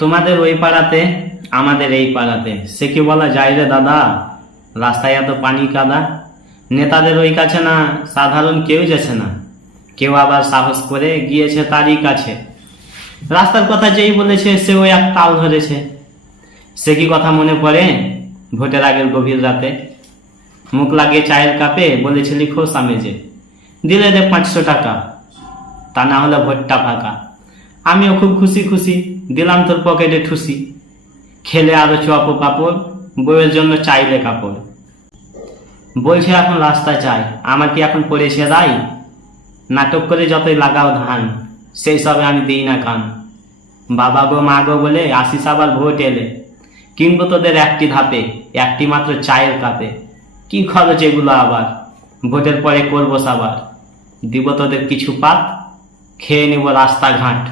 তোমাদের ওই পাড়াতে, আমাদের এই পাড়াতে। সে কি বলা যায় রে দাদা, রাস্তায় এত পানি কাদা। নেতাদের ওই কাছে না, সাধারণ কেউ যাচ্ছে না। কেউ আবার সাহস করে গিয়েছে তারই কাছে। রাস্তার কথা যেই বলেছে সে ওই এক তাল ধরেছে। সে কি কথা মনে পড়ে ভোটের আগের গভীর রাতে? মুখ লাগিয়ে চায়ের কাপে বলেছিলি খোস আমেজে দিলে দে পাঁচশো টাকা, তা না হলে ভোটটা ফাঁকা। আমিও খুব খুশি খুশি দিলাম তোর পকেটে ঠুসি। খেলে আরও চপ পাপড় বইয়ের জন্য চাইলে কাপড়। বলছে এখন রাস্তা চাই, আমার কি এখন পড়েছে রাই নাটক করে যতই লাগাও ধান, সেই সবে আমি দিই না কান। বাবা গো, মা গো বলে আসিস আবার ভোট এলে। কিনবো তোদের একটি ধাপে, একটি মাত্র চায়ের কাপে। কি খরচ এগুলো আবার? ভোটের পরে করব সাবার। দিব তোদের কিছু পাত, খেয়ে নেব রাস্তাঘাট।